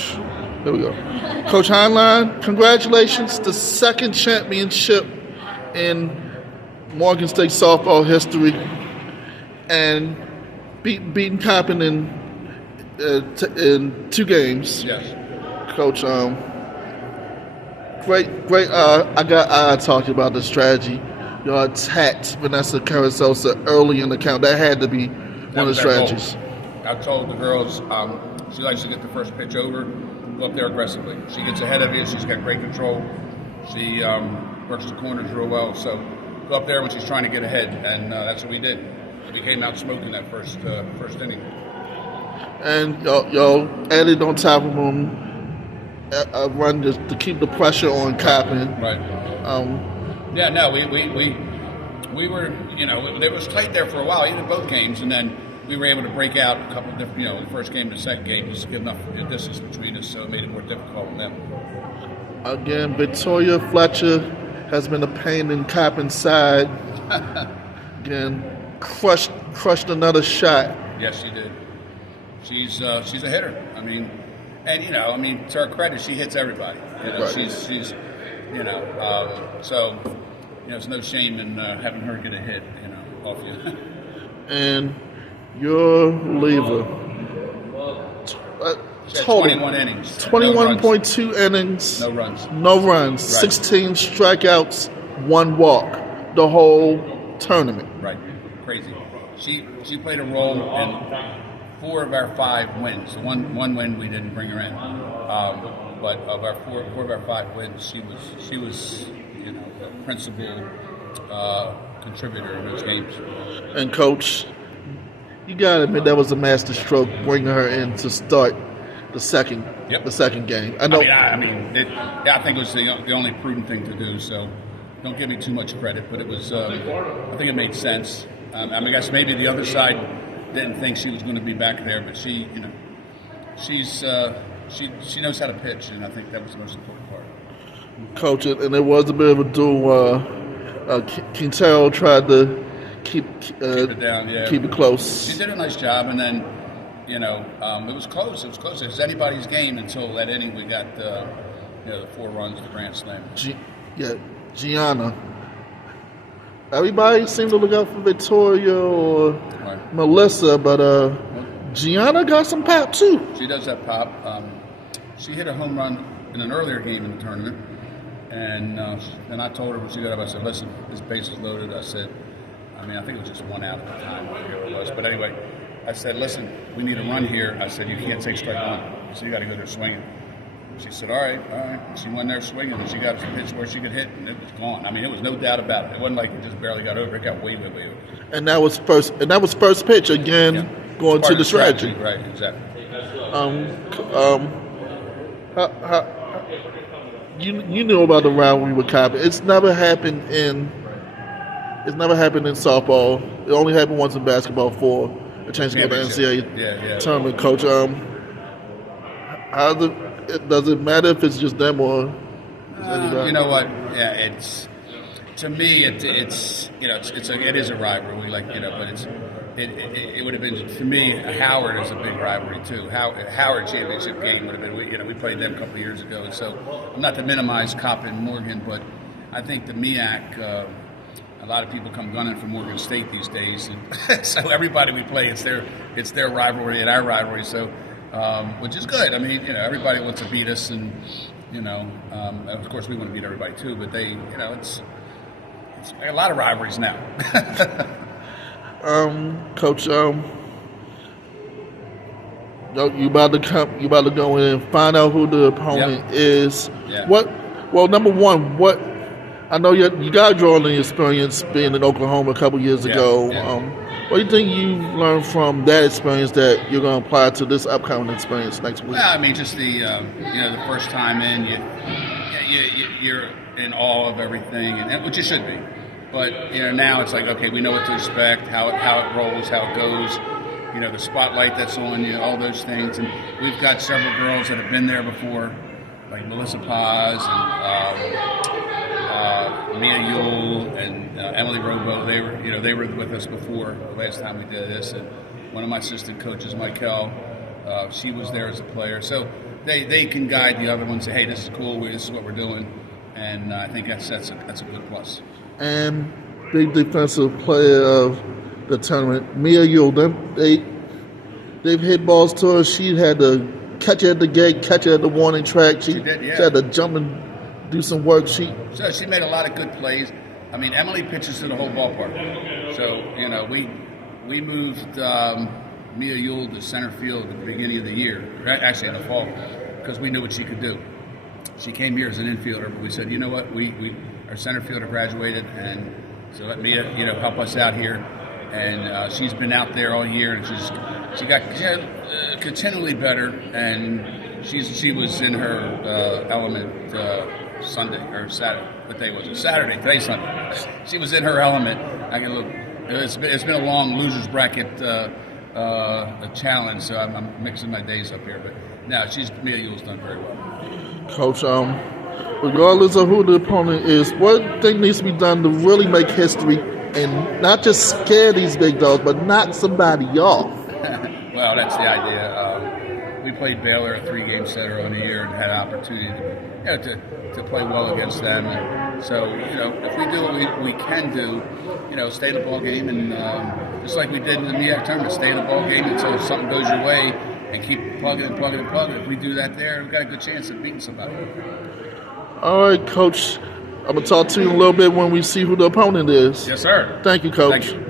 Coach. There we go. Coach Hineline, congratulations. The second championship in Morgan State softball history, and beating Coppin in 2 games. Yes. Coach, great. I talked about the strategy. You attacked Vanessa Carasosa early in the count. That had to be one of the strategies. I told the girls she likes to get the first pitch over, go up there aggressively. She gets ahead of you. She's got great control. She works the corners real well. So go up there when she's trying to get ahead, and that's what we did. We came out smoking that first inning. And y'all added on top of them a run to keep the pressure on Coppin. Right. Yeah, no, we were, it was tight there for a while, even both games, and then we were able to break out a couple of different, the first game and the second game, just to give enough distance between us, so it made it more difficult for them. Again, Victoria Fletcher has been a pain in Coppin's side. Again, crushed another shot. Yes, she did. She's a hitter. To her credit, she hits everybody. Right. She's so it's no shame in having her get a hit, off you. And your reliever, total 21 innings, 21.2 innings, no runs, right. 16 strikeouts, 1 walk, the whole tournament. Right, crazy. She played a role in 4 of our 5 wins. One win we didn't bring her in, but of our 4 of our 5 wins, she was a principal contributor in those games. And Coach, you gotta admit that was a master stroke bringing her in to start the second game. I know. I think it was the only prudent thing to do. So don't give me too much credit, but it was. I think it made sense. I guess maybe the other side didn't think she was going to be back there, but she knows how to pitch, and I think that was the most important part. Coach, and it was a bit of a duel. Quintero tried to keep it down, keep it close. She did a nice job, and then it was close. It was anybody's game until that inning. We got the 4 runs, the grand slam. Gianna. Everybody seemed to look out for Victoria or Melissa, but Gianna got some pop too. She does have pop. She hit a home run in an earlier game in the tournament, and I told her when she got up, I said, "Listen, this base is loaded." I said, I think it was just 1 out at the time, whatever it was. But anyway, I said, "Listen, we need a run here." I said, "You can't take strike 1, so you got to go there swinging." She said, all right. And she went there swinging, and she got a pitch where she could hit, and it was gone. It was no doubt about it. It wasn't like it just barely got over. It got way over. And that was first pitch again, going to the strategy. Right, exactly. You knew about the rivalry with Coppin. It's never happened in softball. It only happened once in basketball for a chance to go to the NCAA tournament. Coach, does it matter if it's just them or anybody? You know what? Yeah, it's to me it is a rivalry, but it would have been, for me, Howard is a big rivalry too. Howard championship game would have been, we played them a couple of years ago, and so not to minimize Coppin and Morgan, but I think the MEAC, a lot of people come gunning for Morgan State these days, and so everybody we play, it's their rivalry and our rivalry, so which is good. Everybody wants to beat us, and of course we want to beat everybody too, but they, it's a lot of rivalries now. Coach, you about to go in and find out who the opponent is. Yeah. Number one, I know you got drawing the experience being in Oklahoma a couple years ago. What do you think you learned from that experience that you're going to apply to this upcoming experience next week? Well, just the the first time in, you're in awe of everything, and which you should be. But now it's like, okay, we know what to expect, how it rolls, how it goes. The spotlight that's on you, all those things, and we've got several girls that have been there before, like Melissa Paz and Mia Yule and Emily Robo. They were with us before the last time we did this, and one of my assistant coaches, Michael, she was there as a player. So they can guide the other ones. Say, hey, this is cool. This is what we're doing, and I think that's a good plus. And big defensive player of the tournament, MEAC. They've hit balls to her. She had to catch it at the gate, catch it at the warning track. She did, yeah. She had to jump and do some work. She made a lot of good plays. I mean, Emily pitches to the whole ballpark. So, we moved Mia Yule to center field at the beginning of the year, actually in the fall, because we knew what she could do. She came here as an infielder, but we said, you know what, our center fielder graduated, and so let Mia, help us out here. And she's been out there all year, and she got continually better, and she was in her element Sunday or Saturday. What day was it? Saturday. Today's Sunday. She was in her element. I can look. It's been a long losers bracket a challenge, so I'm mixing my days up here. But now Mia Yule's done very well. Coach, regardless of who the opponent is, what thing needs to be done to really make history and not just scare these big dogs, but knock somebody off? Well, that's the idea. We played Baylor a 3-game set earlier in the year and had an opportunity to play well against them. And so, if we do what we can do, stay in the ball game, and just like we did in the MEAC tournament, stay in the ball game until something goes your way and keep plugging. If we do that there, we've got a good chance of beating somebody. All right, Coach. I'm going to talk to you in a little bit when we see who the opponent is. Yes, sir. Thank you, Coach. Thank you.